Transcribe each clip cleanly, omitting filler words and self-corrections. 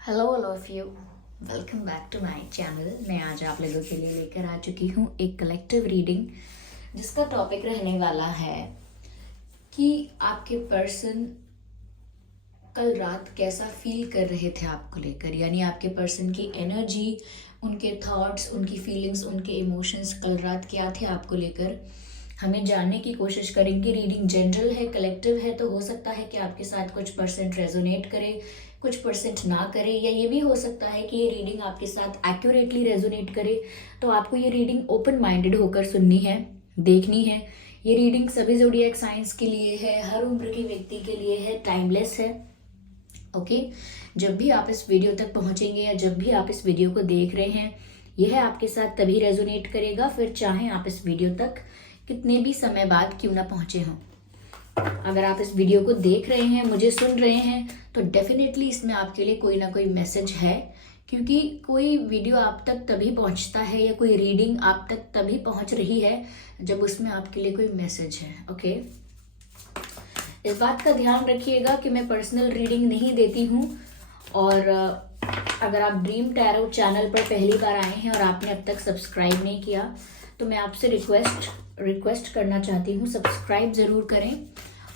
Hello all of you, welcome back to my channel. मैं आज आप लोगों के लिए लेकर आ चुकी हूँ एक कलेक्टिव रीडिंग जिसका टॉपिक रहने वाला है कि आपके पर्सन कल रात कैसा फील कर रहे थे आपको लेकर, यानी आपके पर्सन की एनर्जी, उनके थॉट्स, उनकी फीलिंग्स, उनके इमोशंस कल रात क्या थे आपको लेकर, हमें जानने की कोशिश करेंगे। रीडिंग जनरल है, कलेक्टिव है, तो हो सकता है कि आपके साथ कुछ परसेंट रेजोनेट करे, कुछ परसेंट ना करे, या ये भी हो सकता है कि ये रीडिंग आपके साथ एक्यूरेटली रेजोनेट करे। तो आपको ये रीडिंग ओपन माइंडेड होकर सुननी है, देखनी है। ये रीडिंग सभी ज़ोडिएक साइंस के लिए है, हर उम्र के व्यक्ति के लिए है, टाइमलेस है। ओके, जब भी आप इस वीडियो तक पहुंचेंगे या जब भी आप इस वीडियो को देख रहे हैं, यह आपके साथ तभी रेजोनेट करेगा, फिर चाहे आप इस वीडियो तक कितने भी समय बाद क्यों ना पहुंचे हों। अगर आप इस वीडियो को देख रहे हैं, मुझे सुन रहे हैं, तो डेफिनेटली इसमें आपके लिए कोई ना कोई मैसेज है, क्योंकि कोई वीडियो आप तक तभी पहुंचता है या कोई रीडिंग आप तक तभी पहुंच रही है जब उसमें आपके लिए कोई मैसेज है। ओके, इस बात का ध्यान रखिएगा कि मैं पर्सनल रीडिंग नहीं देती हूँ। और अगर आप ड्रीम टैरो चैनल पर पहली बार आए हैं और आपने अब तक सब्सक्राइब नहीं किया, तो मैं आपसे रिक्वेस्ट करना चाहती हूँ, सब्सक्राइब ज़रूर करें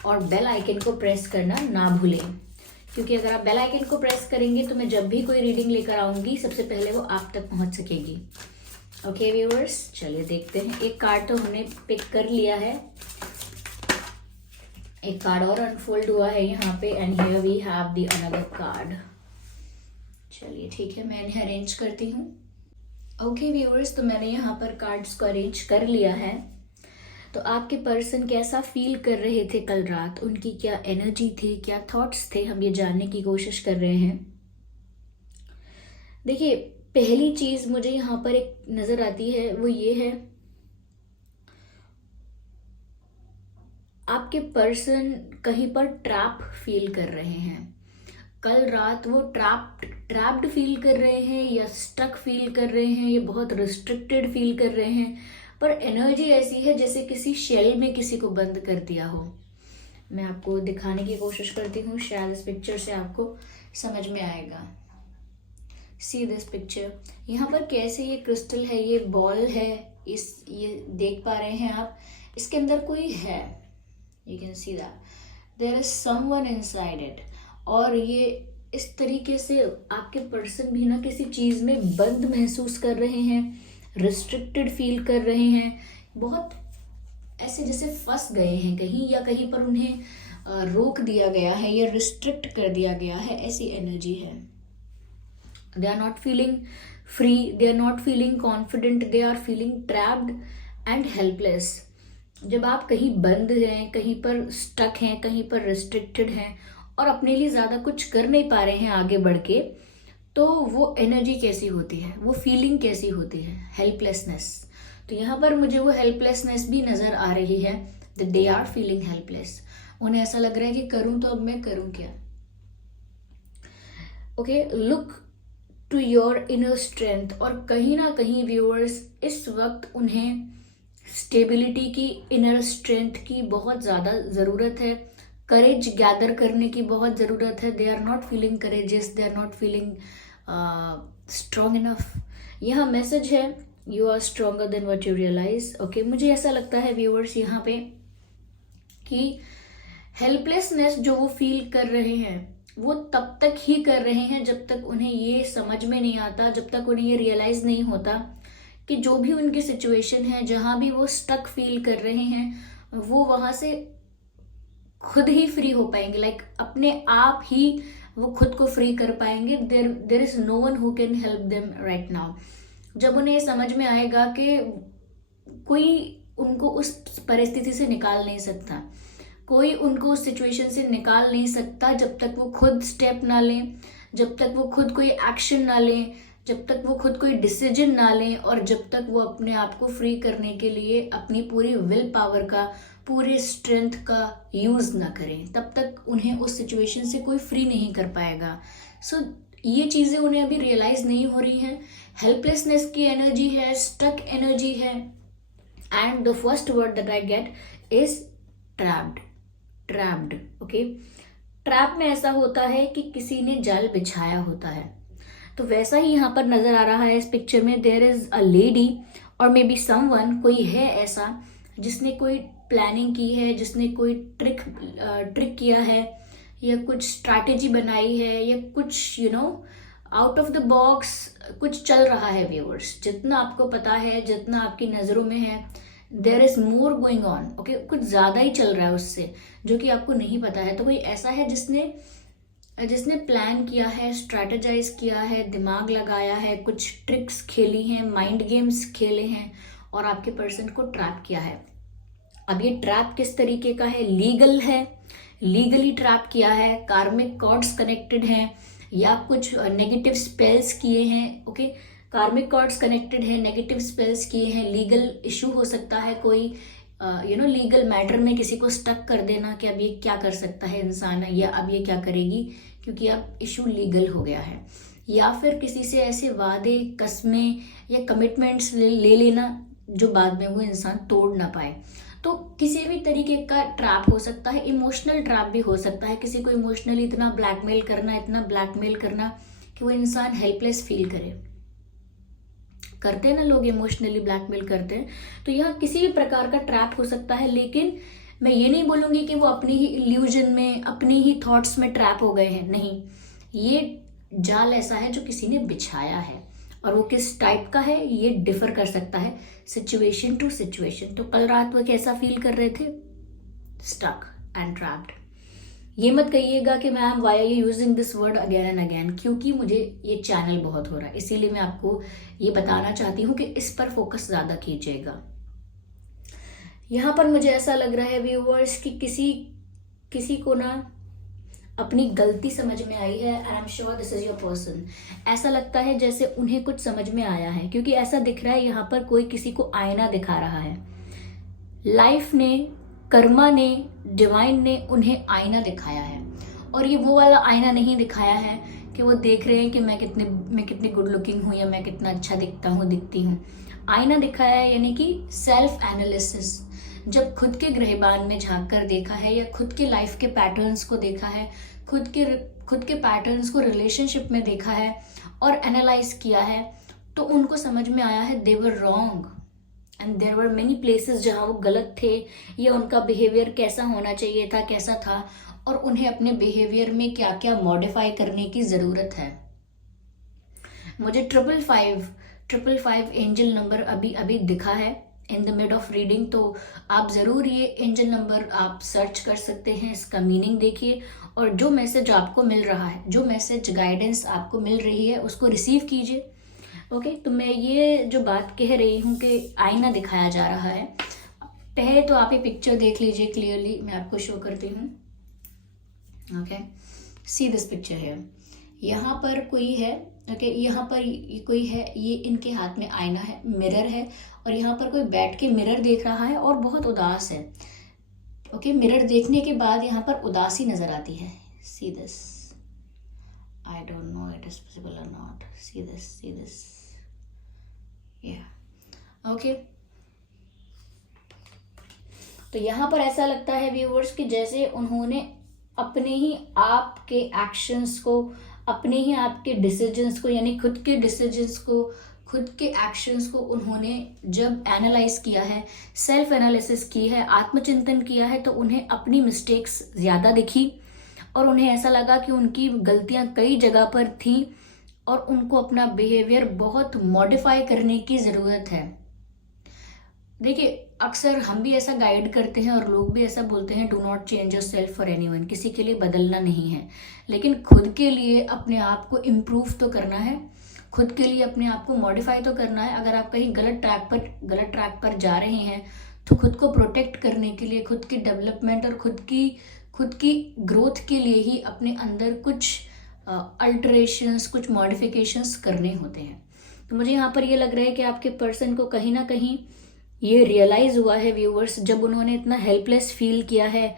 और बेल आइकन को प्रेस करना ना भूलें, क्योंकि अगर आप बेल आइकन को प्रेस करेंगे तो मैं जब भी कोई रीडिंग लेकर आऊँगी सबसे पहले वो आप तक पहुँच सकेगी। ओके व्यूअर्स, चलिए देखते हैं। एक कार्ड तो हमने पिक कर लिया है, एक कार्ड और अनफोल्ड हुआ है यहाँ पे, and here we have the another card. चलिए ठीक है, मैं इन्हें अरेंज करती हूँ। ओके व्यूअर्स, तो मैंने यहाँ पर कार्ड्स को अरेंज कर लिया है। तो आपके पर्सन कैसा फील कर रहे थे कल रात, उनकी क्या एनर्जी थी, क्या थॉट्स थे, हम ये जानने की कोशिश कर रहे हैं। देखिए, पहली चीज मुझे यहाँ पर एक नजर आती है, वो ये है, आपके पर्सन कहीं पर ट्रैप फील कर रहे हैं। कल रात वो ट्रैप्ड फील कर रहे हैं, या स्टक फील कर रहे हैं, या बहुत रिस्ट्रिक्टेड फील कर रहे हैं। पर एनर्जी ऐसी है जैसे किसी शेल में किसी को बंद कर दिया हो। मैं आपको दिखाने की कोशिश करती हूँ, शायद इस पिक्चर से आपको समझ में आएगा। सी दिस पिक्चर, यहाँ पर कैसे ये क्रिस्टल है, ये बॉल है, ये देख पा रहे हैं आप, इसके अंदर कोई है। You can see that there is someone inside it. और ये इस तरीके से आपके पर्सन भी ना किसी चीज में बंद महसूस कर रहे हैं, रिस्ट्रिक्टेड फील कर रहे हैं, बहुत ऐसे जैसे फंस गए हैं कहीं, या कहीं पर उन्हें रोक दिया गया है या रिस्ट्रिक्ट कर दिया गया है, ऐसी एनर्जी है। They are not feeling free, they are not feeling confident, they are feeling trapped and helpless. जब आप कहीं बंद हैं, कहीं पर स्टक हैं, कहीं पर रिस्ट्रिक्टेड हैं और अपने लिए ज्यादा कुछ कर नहीं पा रहे हैं आगे बढ़ के, तो वो एनर्जी कैसी होती है, वो फीलिंग कैसी होती है, हेल्पलेसनेस। तो यहाँ पर मुझे वो हेल्पलेसनेस भी नजर आ रही है, that they are feeling helpless. उन्हें ऐसा लग रहा है कि करूं तो अब मैं करूं क्या। Okay, look to your inner strength. और कहीं ना कहीं व्यूअर्स, इस वक्त उन्हें स्टेबिलिटी की, इनर स्ट्रेंथ की बहुत ज़्यादा ज़रूरत है, करेज गैदर करने की बहुत ज़रूरत है। They are not feeling courageous, they are not feeling strong enough. यह मैसेज है, you are stronger than what you realise. Okay, मुझे ऐसा लगता है व्यूअर्स यहाँ पे कि हेल्पलेसनेस जो वो फील कर रहे हैं, वो तब तक ही कर रहे हैं जब तक उन्हें ये समझ में नहीं आता, जब तक उन्हें ये रियलाइज नहीं होता कि जो भी उनकी सिचुएशन है, जहां भी वो स्टक फील कर रहे हैं, वो वहां से खुद ही फ्री हो पाएंगे, लाइक अपने आप ही वो खुद को फ्री कर पाएंगे। There is no one who can help them right now. जब उन्हें समझ में आएगा कि कोई उनको उस परिस्थिति से निकाल नहीं सकता, कोई उनको उस सिचुएशन से निकाल नहीं सकता जब तक वो खुद स्टेप ना लें, जब तक वो खुद कोई एक्शन ना लें, जब तक वो खुद कोई डिसीजन ना लें, और जब तक वो अपने आप को फ्री करने के लिए अपनी पूरी विल पावर का, पूरे स्ट्रेंथ का यूज ना करें, तब तक उन्हें उस सिचुएशन से कोई फ्री नहीं कर पाएगा। सो ये चीजें उन्हें अभी रियलाइज नहीं हो रही हैं। हेल्पलेसनेस की एनर्जी है, स्टक एनर्जी है, and the first word that I get is trapped. Okay, trap में ऐसा होता है कि किसी ने जाल बिछाया होता है, तो वैसा ही यहाँ पर नजर आ रहा है इस पिक्चर में। देयर इज अ लेडी और मे बी समवन, कोई है ऐसा जिसने कोई प्लानिंग की है, जिसने कोई ट्रिक किया है, या कुछ स्ट्रैटेजी बनाई है, या कुछ आउट ऑफ द बॉक्स कुछ चल रहा है व्यूअर्स। जितना आपको पता है, जितना आपकी नज़रों में है, there is more going on, okay, कुछ ज़्यादा ही चल रहा है उससे, जो कि आपको नहीं पता है। तो कोई ऐसा है जिसने प्लान किया है, स्ट्रैटेजाइज किया है, दिमाग लगाया है, कुछ ट्रिक्स खेली हैं, माइंड गेम्स खेले हैं और आपके पर्सन को ट्रैप किया है। अब ये ट्रैप किस तरीके का है? लीगल है, लीगली ट्रैप किया है, कार्मिक कॉर्ड्स कनेक्टेड हैं, या कुछ नेगेटिव स्पेल्स किए हैं, ओके, कार्मिक कॉर्ड्स कनेक्टेड है, नेगेटिव स्पेल्स किए हैं, लीगल इशू हो सकता है, कोई लीगल मैटर में किसी को स्टक कर देना कि अब ये क्या कर सकता है इंसान, या अब ये क्या करेगी, क्योंकि अब इशू लीगल हो गया है। या फिर किसी से ऐसे वादे, कस्में या कमिटमेंट्स ले लेना जो बाद में वो इंसान तोड़ ना पाए। तो किसी भी तरीके का ट्रैप हो सकता है, इमोशनल ट्रैप भी हो सकता है, किसी को इमोशनली इतना ब्लैकमेल करना कि वो इंसान हेल्पलेस फील करे। करते हैं ना लोग, इमोशनली ब्लैकमेल करते हैं। तो यह किसी भी प्रकार का ट्रैप हो सकता है, लेकिन मैं ये नहीं बोलूंगी कि वो अपनी ही इल्यूजन में, अपनी ही थॉट्स में ट्रैप हो गए हैं, नहीं। ये जाल ऐसा है जो किसी ने बिछाया है, और वो किस टाइप का है ये डिफर कर सकता है सिचुएशन टू सिचुएशन। तो कल रात वो कैसा फील कर रहे थे? Stuck and trapped. ये मत कहिएगा कि ma'am why are you using this word again and again, क्योंकि मुझे ये चैनल बहुत हो रहा है, इसीलिए मैं आपको ये बताना चाहती हूँ कि इस पर फोकस ज्यादा कीजिएगा। यहाँ पर मुझे ऐसा लग रहा है व्यूअर्स कि किसी को ना अपनी गलती समझ में आई है, I am sure this is your person. ऐसा लगता है जैसे उन्हें कुछ समझ में आया है, क्योंकि ऐसा दिख रहा है यहाँ पर कोई किसी को आईना दिखा रहा है। लाइफ ने, कर्मा ने, डिवाइन ने उन्हें आईना दिखाया है, और ये वो वाला आईना नहीं दिखाया है कि वो देख रहे हैं कि मैं कितनी गुड लुकिंग हूँ, या मैं कितना अच्छा दिखती हूँ। आईना दिखाया है यानी कि सेल्फ एनालिसिस। जब खुद के गृहबान में झांक कर देखा है, या खुद के लाइफ के पैटर्न्स को देखा है, खुद के पैटर्न्स को रिलेशनशिप में देखा है और एनालाइज किया है, तो उनको समझ में आया है they were wrong and there were many places जहाँ वो गलत थे, या उनका बिहेवियर कैसा होना चाहिए था, कैसा था, और उन्हें अपने बिहेवियर में क्या क्या मॉडिफाई करने की ज़रूरत है। मुझे 555 एंजल नंबर अभी दिखा है in the mid of reading, तो आप ज़रूर ये एंजल नंबर आप सर्च कर सकते हैं, इसका मीनिंग देखिए, और जो मैसेज आपको मिल रहा है, जो मैसेज गाइडेंस आपको मिल रही है, उसको रिसीव कीजिए। ओके, तो मैं ये जो बात कह रही हूँ कि आईना दिखाया जा रहा है, पहले तो आप ये पिक्चर देख लीजिए क्लियरली, मैं आपको शो करती हूँ। ओके, सी दिस पिक्चर है, यहाँ पर कोई है, ओके, यहाँ पर कोई है, ये इनके हाथ में आईना है, मिरर है, और यहाँ पर कोई बैठ के मिरर देख रहा है और बहुत उदास है। ओके, मिरर देखने के बाद यहाँ पर उदासी नजर आती है। See this, I don't know it is possible or not. See this. Yeah. Okay. तो यहाँ पर ऐसा लगता है व्यूअर्स कि जैसे उन्होंने अपने ही आप के एक्शंस को, अपने ही आपके डिसीजंस को, यानी खुद के डिसीजंस को, खुद के एक्शंस को उन्होंने जब एनालाइज किया है, सेल्फ एनालिसिस की है, आत्मचिंतन किया है, तो उन्हें अपनी मिस्टेक्स ज़्यादा दिखी, और उन्हें ऐसा लगा कि उनकी गलतियां कई जगह पर थी, और उनको अपना बिहेवियर बहुत मॉडिफाई करने की ज़रूरत है। देखिए, अक्सर हम भी ऐसा गाइड करते हैं और लोग भी ऐसा बोलते हैं, do not change your self for anyone, किसी के लिए बदलना नहीं है, लेकिन खुद के लिए अपने आप को इम्प्रूव तो करना है, खुद के लिए अपने आप को मॉडिफाई तो करना है। अगर आप कहीं गलत ट्रैक पर जा रहे हैं, तो खुद को प्रोटेक्ट करने के लिए, खुद की डेवलपमेंट और खुद की ग्रोथ के लिए ही अपने अंदर कुछ अल्टरेशंस, कुछ मॉडिफिकेशंस करने होते हैं। तो मुझे यहाँ पर ये लग रहा है कि आपके पर्सन को कहीं ना कहीं ये रियलाइज़ हुआ है व्यूअर्स, जब उन्होंने इतना हेल्पलेस फील किया है,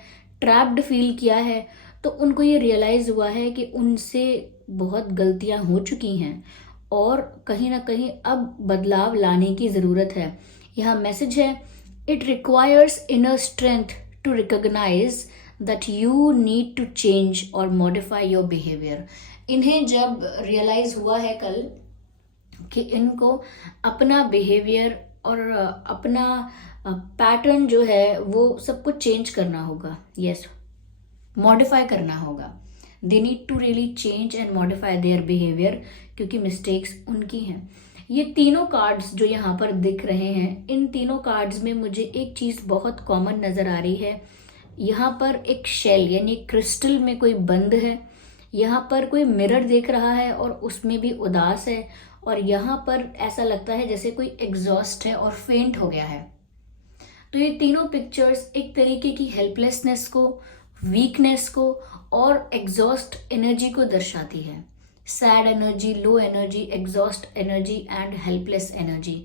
ट्रैप्ड फील किया है, तो उनको ये रियलाइज़ हुआ है कि उनसे बहुत गलतियाँ हो चुकी हैं, और कहीं ना कहीं अब बदलाव लाने की ज़रूरत है। यहाँ मैसेज है, it requires inner strength to recognize that you need to change और मॉडिफाई योर बिहेवियर। इन्हें जब रियलाइज हुआ है कल कि इनको अपना बिहेवियर और अपना पैटर्न जो है वो सब कुछ चेंज करना होगा, यस, मॉडिफाई करना होगा। They need to really change and modify their behaviour, क्योंकि मिस्टेक्स उनकी हैं। ये तीनों कार्ड्स जो यहाँ पर दिख रहे हैं, इन तीनों कार्ड्स में मुझे एक चीज़ बहुत कॉमन नज़र आ रही है। यहाँ पर एक शेल यानी क्रिस्टल में कोई बंद है, यहाँ पर कोई मिरर देख रहा है और उसमें भी उदास है, और यहाँ पर ऐसा लगता है जैसे कोई एग्जॉस्ट है और फेंट हो गया है। तो ये तीनों पिक्चर्स एक तरीके की हेल्पलेसनेस को, वीकनेस को और एग्जॉस्ट एनर्जी को दर्शाती है। Sad energy, low energy, exhaust energy and helpless energy.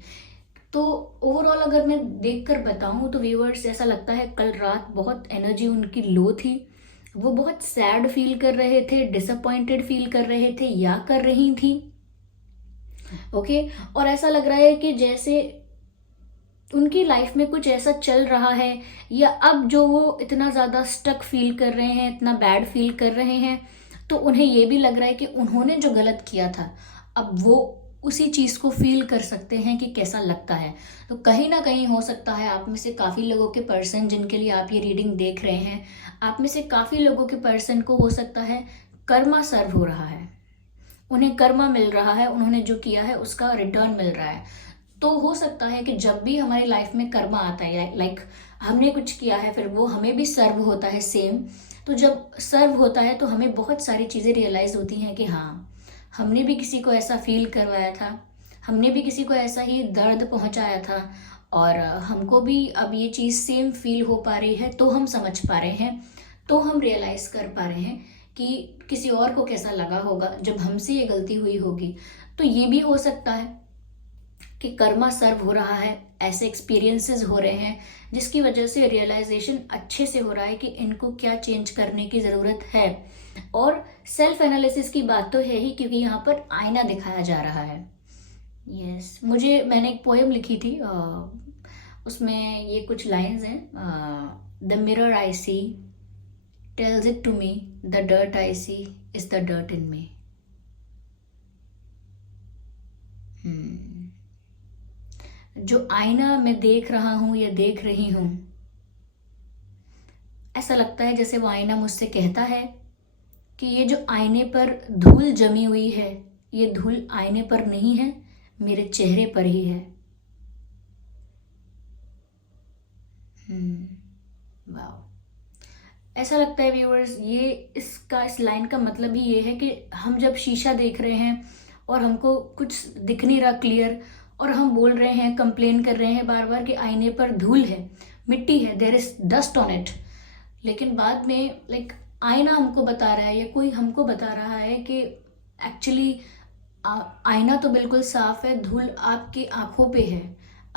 तो ओवरऑल अगर मैं देखकर बताऊं तो व्यूअर्स ऐसा लगता है कल रात बहुत एनर्जी उनकी लो थी, वो बहुत सैड फील कर रहे थे, डिसअपॉइंटेड फील कर रहे थे या कर रही थी, ओके। और ऐसा लग रहा है कि जैसे उनकी लाइफ में कुछ ऐसा चल रहा है, या अब जो वो इतना ज़्यादा स्टक फील कर रहे हैं, इतना बैड फील कर रहे हैं, तो उन्हें ये भी लग रहा है कि उन्होंने जो गलत किया था अब वो उसी चीज़ को फील कर सकते हैं कि कैसा लगता है। तो कहीं ना कहीं हो सकता है आप में से काफ़ी लोगों के पर्सन जिनके लिए आप ये रीडिंग देख रहे हैं, आप में से काफ़ी लोगों के पर्सन को हो सकता है कर्मा सर्व हो रहा है, उन्हें कर्मा मिल रहा है, उन्होंने जो किया है उसका रिटर्न मिल रहा है। तो हो सकता है कि जब भी हमारी लाइफ में कर्मा आता है, लाइक हमने कुछ किया है फिर वो हमें भी सर्व होता है सेम, तो जब सर्व होता है तो हमें बहुत सारी चीज़ें रियलाइज होती हैं कि हाँ, हमने भी किसी को ऐसा फील करवाया था, हमने भी किसी को ऐसा ही दर्द पहुंचाया था, और हमको भी अब ये चीज़ सेम फील हो पा रही है, तो हम समझ पा रहे हैं, तो हम रियलाइज कर पा रहे हैं कि किसी और को कैसा लगा होगा जब हमसे ये गलती हुई होगी। तो ये भी हो सकता है कि कर्मा सर्व हो रहा है, ऐसे एक्सपीरियंसेस हो रहे हैं जिसकी वजह से रियलाइजेशन अच्छे से हो रहा है कि इनको क्या चेंज करने की ज़रूरत है। और सेल्फ एनालिसिस की बात तो है ही, क्योंकि यहाँ पर आईना दिखाया जा रहा है। यस, मैंने एक पोएम लिखी थी, उसमें ये कुछ लाइंस हैं। The mirror I see tells it to me, the dirt I see is the dirt in me. जो आईना मैं देख रहा हूं या देख रही हूं, ऐसा लगता है जैसे वो आईना मुझसे कहता है कि ये जो आईने पर धूल जमी हुई है, ये धूल आईने पर नहीं है, मेरे चेहरे पर ही है। वाओ, ऐसा लगता है व्यूअर्स, इस लाइन का मतलब ही ये है कि हम जब शीशा देख रहे हैं और हमको कुछ दिख नहीं रहा क्लियर, और हम बोल रहे हैं, कंप्लेन कर रहे हैं बार बार कि आईने पर धूल है, मिट्टी है, there is dust on it, लेकिन बाद में लाइक आईना हमको बता रहा है या कोई हमको बता रहा है कि एक्चुअली आईना तो बिल्कुल साफ है, धूल आपकी आंखों पे है,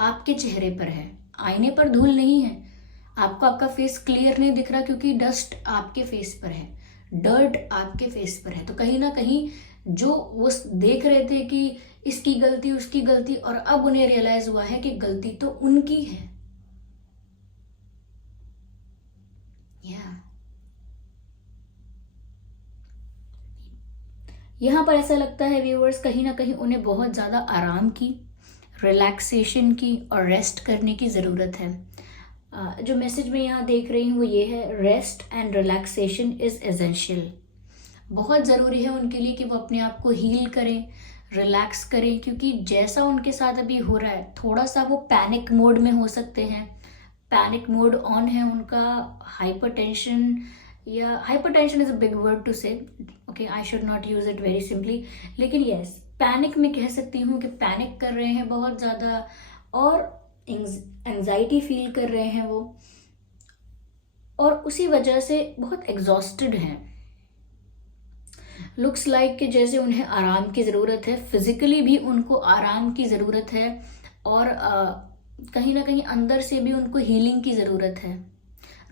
आपके चेहरे पर है, आईने पर धूल नहीं है। आपको आपका फेस क्लियर नहीं दिख रहा क्योंकि डस्ट आपके फेस पर है, डर्ट आपके फेस पर है। तो कहीं ना कहीं जो वो देख रहे थे कि इसकी गलती, उसकी गलती, और अब उन्हें रियलाइज हुआ है कि गलती तो उनकी है। यहाँ पर ऐसा लगता है व्यूअर्स, कहीं ना कहीं उन्हें बहुत ज़्यादा आराम की, रिलैक्सेशन की और रेस्ट करने की ज़रूरत है। जो मैसेज मैं यहाँ देख रही हूँ वो ये है, rest and relaxation is essential. बहुत ज़रूरी है उनके लिए कि वो अपने आप को हील करें, रिलैक्स करें, क्योंकि जैसा उनके साथ अभी हो रहा है, थोड़ा सा वो पैनिक मोड में हो सकते हैं, पैनिक मोड ऑन है उनका, हाइपरटेंशन, या hypertension is a big word to say, okay, I should not use it very simply, लेकिन यस, पैनिक में कह सकती हूँ कि पैनिक कर रहे हैं बहुत ज़्यादा, और एंजाइटी फील कर रहे हैं वो, और उसी वजह से बहुत एग्जॉस्टेड हैं। लुक्स लाइक कि जैसे उन्हें आराम की ज़रूरत है, फिजिकली भी उनको आराम की ज़रूरत है, और कहीं ना कहीं अंदर से भी उनको हीलिंग की ज़रूरत है,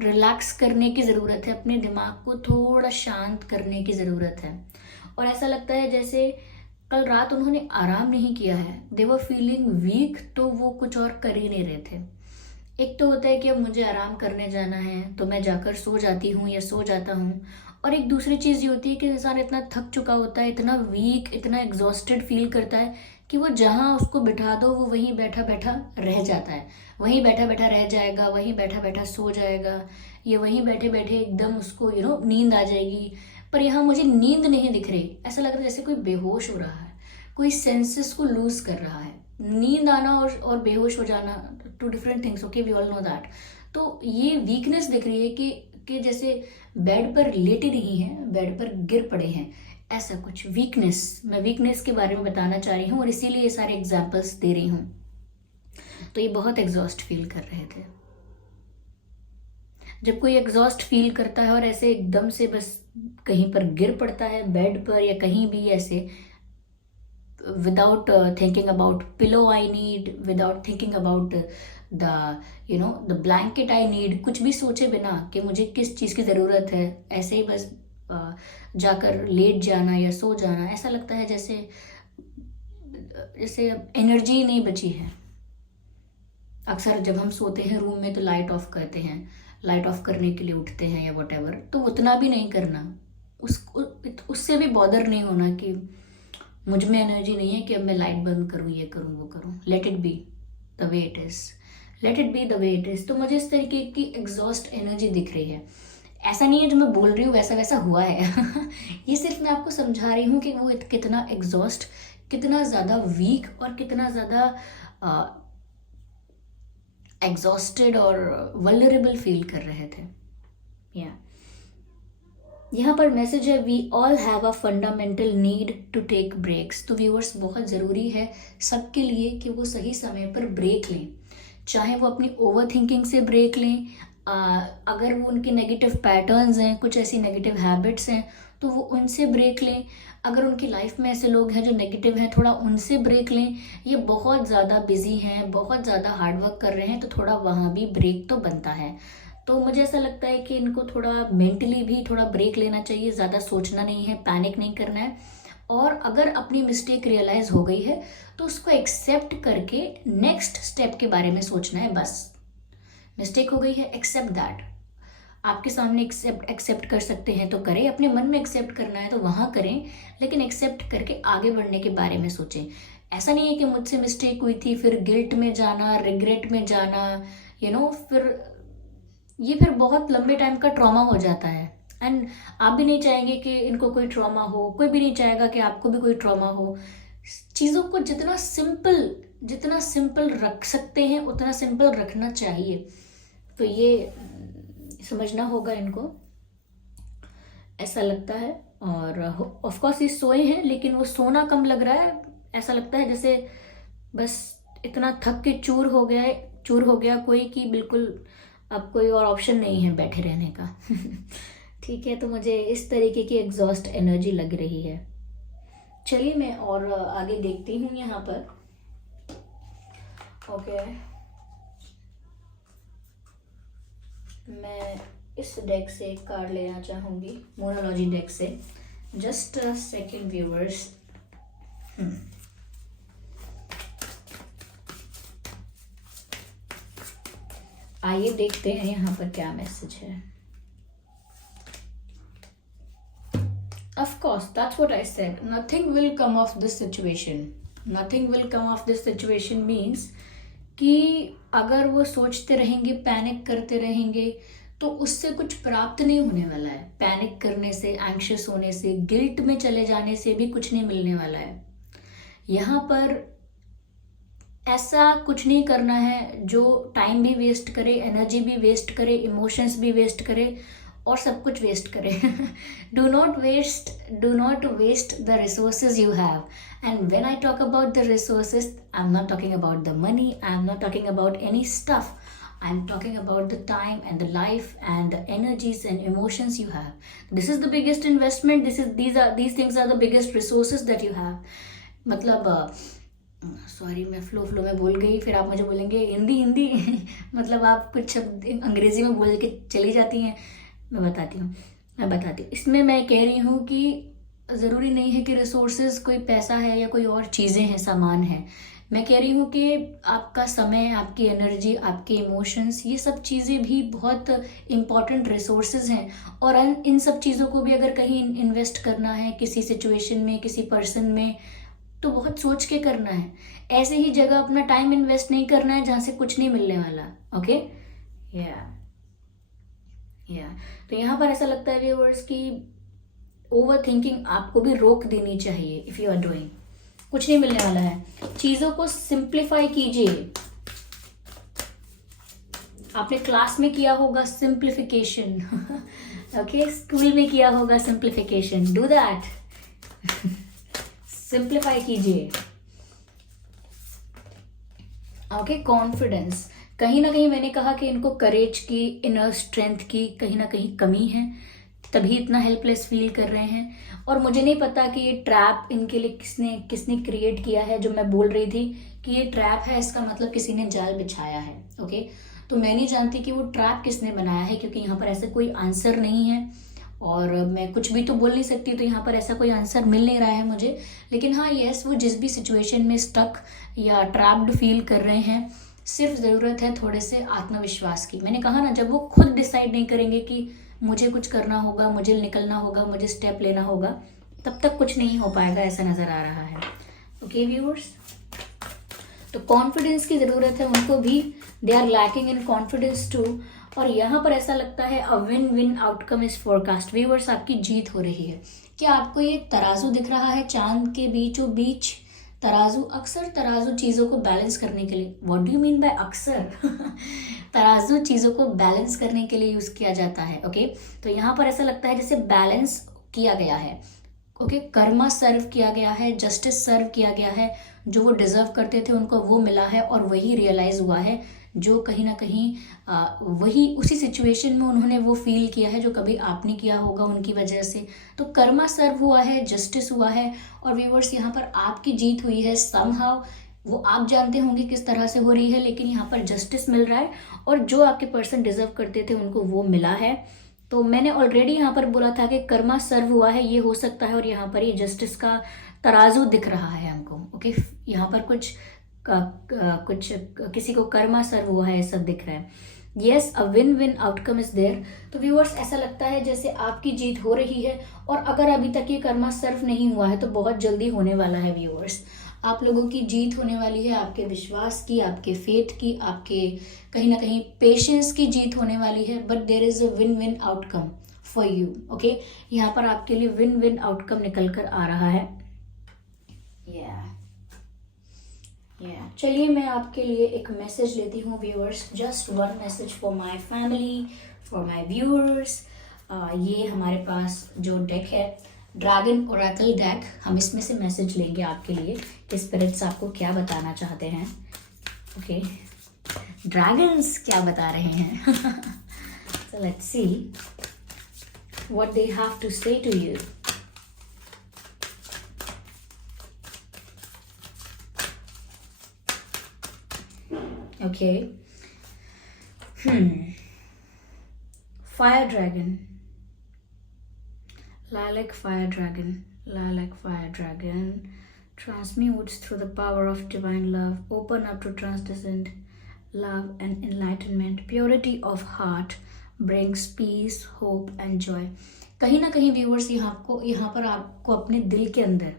रिलैक्स करने की ज़रूरत है, अपने दिमाग को थोड़ा शांत करने की ज़रूरत है। और ऐसा लगता है जैसे कल रात उन्होंने आराम नहीं किया है, दे वर फीलिंग वीक, तो वो कुछ और कर ही नहीं रहे थे। एक तो होता है कि अब मुझे आराम करने जाना है तो मैं जाकर सो जाती हूँ या सो जाता हूँ। और एक दूसरी चीज़ ये होती है कि इंसान इतना थक चुका होता है, इतना वीक, इतना एग्जॉस्टेड फील करता है कि वो जहाँ उसको बिठा दो वो वहीं बैठा बैठा रह जाता है, वहीं बैठा बैठा रह जाएगा, वहीं बैठा बैठा सो जाएगा, या वहीं बैठे बैठे एकदम उसको नींद आ जाएगी। पर यहाँ मुझे नींद नहीं दिख रही, ऐसा लग रहा है जैसे कोई बेहोश हो रहा है, कोई सेंसेस को लूज कर रहा है। नींद आना और बेहोश हो जाना, two different things, okay, we all know that. तो ये वीकनेस दिख रही है कि जैसे बेड पर लेटे नहीं है, बेड पर गिर पड़े हैं, ऐसा कुछ वीकनेस। मैं वीकनेस के बारे में बताना चाह रही हूँ और इसीलिए ये सारे एग्जाम्पल्स दे रही हूँ। तो ये बहुत एग्जॉस्ट फील कर रहे थे। जब कोई एग्जॉस्ट फील करता है और ऐसे एकदम से बस कहीं पर गिर पड़ता है बेड पर या कहीं भी ऐसे, without thinking about pillow I need, without thinking about the blanket I need, कुछ भी सोचे बिना कि मुझे किस चीज़ की ज़रूरत है, ऐसे ही बस जाकर लेट जाना या सो जाना, ऐसा लगता है जैसे जैसे एनर्जी नहीं बची है। अक्सर जब हम सोते हैं रूम में तो लाइट ऑफ करते हैं, लाइट ऑफ करने के लिए उठते हैं या वट एवर, तो उतना भी नहीं करना, उससे भी बॉदर नहीं होना कि मुझ में एनर्जी नहीं है कि अब मैं लाइट बंद करूँ, ये करूँ, वो करूँ। Let it be the way it is, let it be the way it is. तो मुझे इस तरीके की एग्जॉस्ट एनर्जी दिख रही है। ऐसा नहीं है जो मैं बोल रही हूँ वैसा वैसा हुआ है ये सिर्फ मैं आपको समझा रही हूँ कि वो कितना एग्जॉस्ट, कितना ज़्यादा वीक और कितना ज़्यादा एग्जॉस्टेड और वल्नरेबल फील कर रहे थे। यहाँ पर मैसेज है, we all have a fundamental need to take breaks. तो व्यूअर्स, बहुत ज़रूरी है सबके लिए कि वो सही समय पर ब्रेक लें, चाहे वो अपनी ओवर थिंकिंग से ब्रेक लें, अगर वो उनके नेगेटिव पैटर्न्स हैं, कुछ ऐसी नेगेटिव हैबिट्स हैं तो वो उनसे ब्रेक लें, अगर उनकी लाइफ में ऐसे लोग हैं जो नेगेटिव हैं थोड़ा उनसे ब्रेक लें, ये बहुत ज़्यादा बिजी हैं, बहुत ज़्यादा हार्डवर्क कर रहे हैं तो थोड़ा वहाँ भी ब्रेक तो बनता है। तो मुझे ऐसा लगता है कि इनको थोड़ा मेंटली भी थोड़ा ब्रेक लेना चाहिए, ज़्यादा सोचना नहीं है, पैनिक नहीं करना है, और अगर अपनी मिस्टेक रियलाइज हो गई है तो उसको एक्सेप्ट करके नेक्स्ट स्टेप के बारे में सोचना है। बस मिस्टेक हो गई है, एक्सेप्ट दैट। आपके सामने एक्सेप्ट कर सकते हैं तो करें, अपने मन में एक्सेप्ट करना है तो वहाँ करें, लेकिन एक्सेप्ट करके आगे बढ़ने के बारे में सोचें। ऐसा नहीं है कि मुझसे मिस्टेक हुई थी फिर गिल्ट में जाना, रिग्रेट में जाना, फिर बहुत लंबे टाइम का ट्रॉमा हो जाता है। एंड आप भी नहीं चाहेंगे कि इनको कोई ट्रॉमा हो, कोई भी नहीं चाहेगा कि आपको भी कोई ट्रॉमा हो। चीज़ों को जितना सिंपल रख सकते हैं उतना सिंपल रखना चाहिए। तो ये समझना होगा इनको, ऐसा लगता है। और ऑफ कोर्स ये सोए हैं लेकिन वो सोना कम लग रहा है, ऐसा लगता है जैसे बस इतना थक के चूर हो गया कोई, कि बिल्कुल अब कोई और ऑप्शन नहीं है बैठे रहने का ठीक है, तो मुझे इस तरीके की एग्जॉस्ट एनर्जी लग रही है। चलिए मैं और आगे देखती हूँ यहाँ पर। ओके, मैं इस डेक से एक कार्ड लेना चाहूँगी, मोनोलॉजी डेक से। Just second viewers. आइए देखते हैं यहाँ पर क्या मैसेज है। Of course, that's what I said. Nothing will come of this situation. Nothing will come of this situation means कि अगर वो सोचते रहेंगे, पैनिक करते रहेंगे तो उससे कुछ प्राप्त नहीं होने वाला है। पैनिक करने से, एंग्शियस होने से, गिल्ट में चले जाने से भी कुछ नहीं मिलने वाला है। यहाँ पर ऐसा कुछ नहीं करना है जो टाइम भी वेस्ट करे, एनर्जी भी वेस्ट करे, इमोशंस भी वेस्ट करे और सब कुछ वेस्ट करे do not waste the resources you have. And when I talk about the resources, I'm not talking about the money, I'm not talking about any stuff, I'm talking about the time and the life and the energies and emotions you have. This is the biggest investment. These things are the biggest resources that you have. मतलब sorry, मैं flow में बोल गई, फिर आप मुझे बोलेंगे हिंदी मतलब आप कुछ शब्द अंग्रेजी में बोल के चली जाती हैं। मैं बताती हूँ। इसमें मैं कह रही हूँ कि ज़रूरी नहीं है कि रिसोर्सेज कोई पैसा है या कोई और चीज़ें हैं, सामान है। मैं कह रही हूँ कि आपका समय, आपकी एनर्जी, आपके इमोशंस, ये सब चीज़ें भी बहुत इम्पॉर्टेंट रिसोर्सेज हैं। और इन सब चीज़ों को भी अगर कहीं इन्वेस्ट करना है किसी सिचुएशन में, किसी पर्सन में, तो बहुत सोच के करना है। ऐसे ही जगह अपना टाइम इन्वेस्ट नहीं करना है जहाँ से कुछ नहीं मिलने वाला। ओके, या तो यहाँ पर ऐसा लगता है व्यूअर्स कि ओवर थिंकिंग आपको भी रोक देनी चाहिए। इफ यू आर डूइंग, कुछ नहीं मिलने वाला है। चीजों को सिंप्लीफाई कीजिए। आपने क्लास में किया होगा सिंप्लीफिकेशन, ओके, स्कूल में किया होगा सिंप्लीफिकेशन, डू दैट। सिंप्लीफाई कीजिए। ओके, कॉन्फिडेंस, कहीं ना कहीं मैंने कहा कि इनको करेज की, इनर स्ट्रेंथ की कहीं ना कहीं कमी है, तभी इतना हेल्पलेस फील कर रहे हैं। और मुझे नहीं पता कि ये ट्रैप इनके लिए किसने किसने क्रिएट किया है। जो मैं बोल रही थी कि ये ट्रैप है, इसका मतलब किसी ने जाल बिछाया है। ओके, तो मैं नहीं जानती कि वो ट्रैप किसने बनाया है, क्योंकि यहाँ पर ऐसे कोई आंसर नहीं है और मैं कुछ भी तो बोल नहीं सकती, तो यहाँ पर ऐसा कोई आंसर मिल नहीं रहा है मुझे। लेकिन हाँ, यस, वो जिस भी सिचुएशन में स्टक या ट्रैप्ड फील कर रहे हैं, सिर्फ ज़रूरत है थोड़े से आत्मविश्वास की। मैंने कहा ना, जब वो खुद डिसाइड नहीं करेंगे कि मुझे कुछ करना होगा, मुझे निकलना होगा, मुझे स्टेप लेना होगा, तब तक कुछ नहीं हो पाएगा, ऐसा नज़र आ रहा है। ओके व्यूअर्स, तो कॉन्फिडेंस की ज़रूरत है उनको भी। They are lacking in confidence too. और यहाँ पर ऐसा लगता है a win win outcome is forecast. Viewers, आपकी जीत हो रही है। क्या आपको ये तराजू दिख रहा है चांद के बीचों बीच? तराजू, अक्सर तराजू चीज़ों को बैलेंस करने के लिए, what do you mean by अक्सर? तराजू चीज़ों को बैलेंस करने के लिए यूज़ किया जाता है। ओके, तो यहाँ पर ऐसा लगता है जैसे बैलेंस किया गया है। ओके, कर्मा सर्व किया गया है, जस्टिस सर्व किया गया है। जो वो डिजर्व करते थे उनको वो मिला है, और वही रियलाइज हुआ है जो कहीं ना कहीं वही उसी सिचुएशन में उन्होंने वो फील किया है जो कभी आपने किया होगा उनकी वजह से। तो कर्मा सर्व हुआ है, जस्टिस हुआ है। और व्यूअर्स, यहाँ पर आपकी जीत हुई है समहाउ। वो आप जानते होंगे किस तरह से हो रही है, लेकिन यहाँ पर जस्टिस मिल रहा है, और जो आपके पर्सन डिजर्व करते थे उनको वो मिला है। तो मैंने ऑलरेडी यहाँ पर बोला था कि कर्मा सर्व हुआ है, ये हो सकता है। और यहाँ पर ये जस्टिस का तराजू दिख रहा है हमको। ओके, यहाँ पर कुछ किसी को कर्मा सर्व हुआ है, ऐसा दिख रहा है। Yes, a win win outcome is there. तो व्यूअर्स, ऐसा लगता है जैसे आपकी जीत हो रही है, और अगर अभी तक ये कर्मा सर्व नहीं हुआ है तो बहुत जल्दी होने वाला है। व्यूअर्स, आप लोगों की जीत होने वाली है, आपके विश्वास की, आपके फेथ की, आपके कहीं ना कहीं पेशेंस की जीत होने वाली है। But there is a win win outcome for you. Okay, यहाँ पर आपके लिए विन विन आउटकम निकल कर आ रहा है। चलिए, मैं आपके लिए एक मैसेज लेती हूँ viewers. Just one message for my family, for my viewers. ये हमारे पास जो डेक है, ड्रैगन ओरेकल डेक, हम इसमें से मैसेज लेंगे आपके लिए कि स्पिरिट्स आपको क्या बताना चाहते हैं। ओके, ड्रैगन्स क्या बता रहे हैं? So let's see what they have to say to you. Okay. Fire dragon. Lilac fire dragon. Lilac fire dragon transmutes through the power of divine love. Open up to transcendent love and enlightenment. Purity of heart brings peace, hope and joy. कहीं ना कहीं viewers, यहाँ पर आपको अपने दिल के अंदर,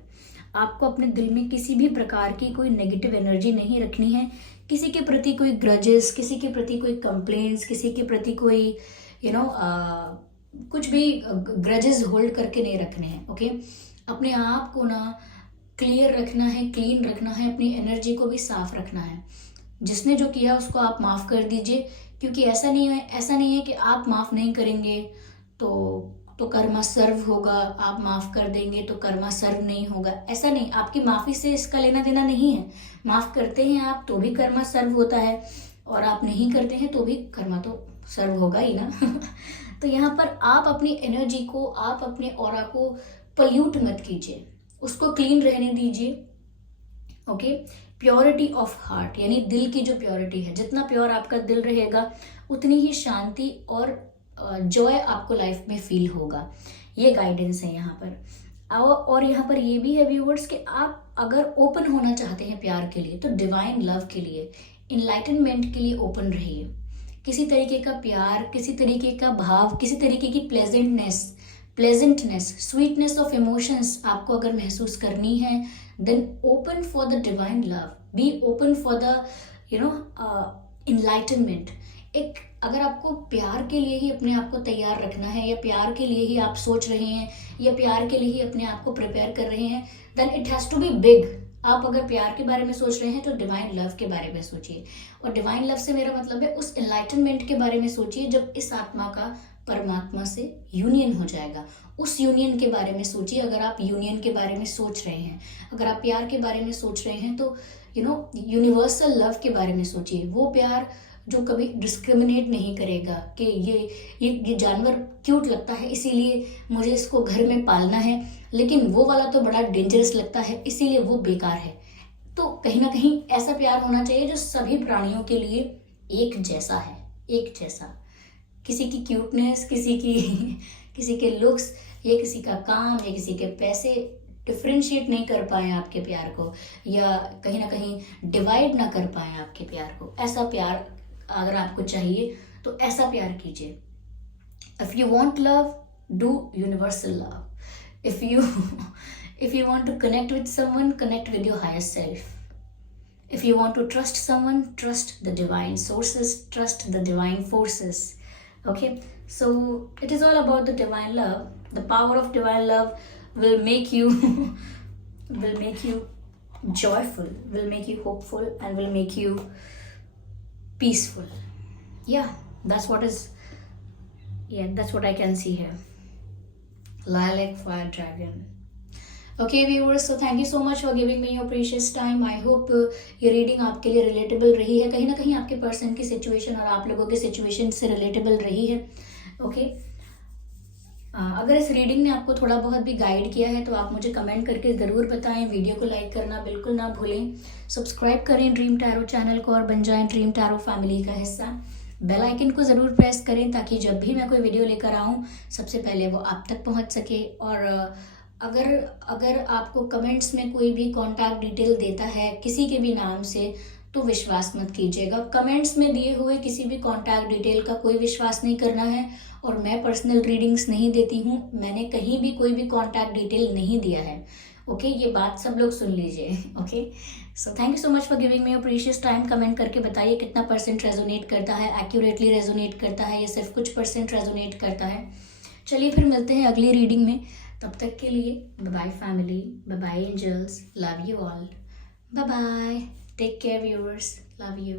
आपको अपने दिल में किसी भी प्रकार की कोई नेगेटिव एनर्जी नहीं रखनी है। किसी के प्रति कोई ग्रजेस, किसी के प्रति कोई कंप्लेंट्स, किसी के प्रति कोई कुछ भी ग्रजेस होल्ड करके नहीं रखने हैं। ओके, अपने आप को ना क्लियर रखना है, क्लीन रखना है, अपनी एनर्जी को भी साफ रखना है। जिसने जो किया उसको आप माफ़ कर दीजिए, क्योंकि ऐसा नहीं है कि आप माफ़ नहीं करेंगे तो कर्मा सर्व होगा, आप माफ़ कर देंगे तो कर्मा सर्व नहीं होगा। ऐसा नहीं, आपकी माफ़ी से इसका लेना देना नहीं है। माफ़ करते हैं आप तो भी कर्मा सर्व होता है, और आप नहीं करते हैं तो भी कर्मा तो सर्व होगा ही ना। तो यहाँ पर आप अपनी एनर्जी को, आप अपने ऑरा को पल्यूट मत कीजिए, उसको क्लीन रहने दीजिए। ओके, प्योरिटी ऑफ हार्ट, यानी दिल की जो प्योरिटी है, जितना प्योर आपका दिल रहेगा उतनी ही शांति और जॉय आपको लाइफ में फील होगा। ये गाइडेंस है यहाँ पर। और यहाँ पर ये भी है व्यूअर्स कि आप अगर ओपन होना चाहते हैं प्यार के लिए, तो डिवाइन लव के लिए, इनलाइटनमेंट के लिए ओपन रहिए। किसी तरीके का प्यार, किसी तरीके का भाव, किसी तरीके की प्लेजेंटनेस, स्वीटनेस ऑफ इमोशंस आपको अगर महसूस करनी है, then open for the divine love, be open for the enlightenment. एक अगर आपको प्यार के लिए ही अपने आप को तैयार रखना है, या प्यार के लिए ही आप सोच रहे हैं, या प्यार के लिए ही अपने आप को प्रिपेयर कर रहे हैं, then it has to be big. आप अगर प्यार के बारे में सोच रहे हैं तो डिवाइन लव के बारे में सोचिए। और डिवाइन लव से मेरा मतलब है उस एनलाइटनमेंट के बारे में सोचिए जब इस आत्मा का परमात्मा से यूनियन हो जाएगा। उस यूनियन के बारे में सोचिए। अगर आप यूनियन के बारे में सोच रहे हैं, अगर आप प्यार के बारे में सोच रहे हैं, तो यूनिवर्सल लव के बारे में सोचिए। वो प्यार जो कभी डिस्क्रिमिनेट नहीं करेगा कि ये जानवर क्यूट लगता है इसीलिए मुझे इसको घर में पालना है, लेकिन वो वाला तो बड़ा डेंजरस लगता है इसीलिए वो बेकार है। तो कहीं ना कहीं ऐसा प्यार होना चाहिए जो सभी प्राणियों के लिए एक जैसा है, एक जैसा। किसी की क्यूटनेस, किसी के लुक्स, या किसी का काम, या किसी के पैसे डिफ्रेंशिएट नहीं कर पाए आपके प्यार को, या कहीं ना कहीं डिवाइड ना कर पाए आपके प्यार को। ऐसा प्यार अगर आपको चाहिए तो ऐसा प्यार कीजिए। If you want love, do universal love. if you want to connect with someone, connect with your higher self. If you want to trust someone, trust the divine sources, trust the divine forces. Okay, so it is all about the divine love. The power of divine love will make you will make you joyful, will make you hopeful, and will make you peaceful. That's what I can see here. Lilac fire dragon. Okay viewers, so thank you so much for giving me your precious time. I hope ये reading आपके लिए relatable रही है, कहीं ना कहीं आपके person की सिचुएशन और आप लोगों के सिचुएशन से रिलेटेबल रही है। ओके, अगर इस रीडिंग ने आपको थोड़ा बहुत भी गाइड किया है तो आप मुझे कमेंट करके ज़रूर बताएं। वीडियो को लाइक करना बिल्कुल ना भूलें। सब्सक्राइब करें ड्रीम टैरो चैनल को और बन जाएं ड्रीम टैरो फैमिली का हिस्सा। बेल आइकन को ज़रूर प्रेस करें ताकि जब भी मैं कोई वीडियो लेकर आऊँ सबसे पहले वो आप तक पहुँच सके। और अगर आपको कमेंट्स में कोई भी कॉन्टैक्ट डिटेल देता है किसी के भी नाम से तो विश्वास मत कीजिएगा। कमेंट्स में दिए हुए किसी भी कॉन्टैक्ट डिटेल का कोई विश्वास नहीं करना है। और मैं पर्सनल रीडिंग्स नहीं देती हूँ, मैंने कहीं भी कोई भी कॉन्टैक्ट डिटेल नहीं दिया है। ओके, ये बात सब लोग सुन लीजिए। Okay, so thank you so much for giving me your precious time. Comment करके बताइए कितना % रेजोनेट करता है, एक्यूरेटली रेजोनेट करता है या सिर्फ कुछ % रेजोनेट करता है। चलिए फिर मिलते हैं अगली रीडिंग में। तब तक के लिए bye bye family, bye bye angels, love you all, bye bye, take care viewers, love you.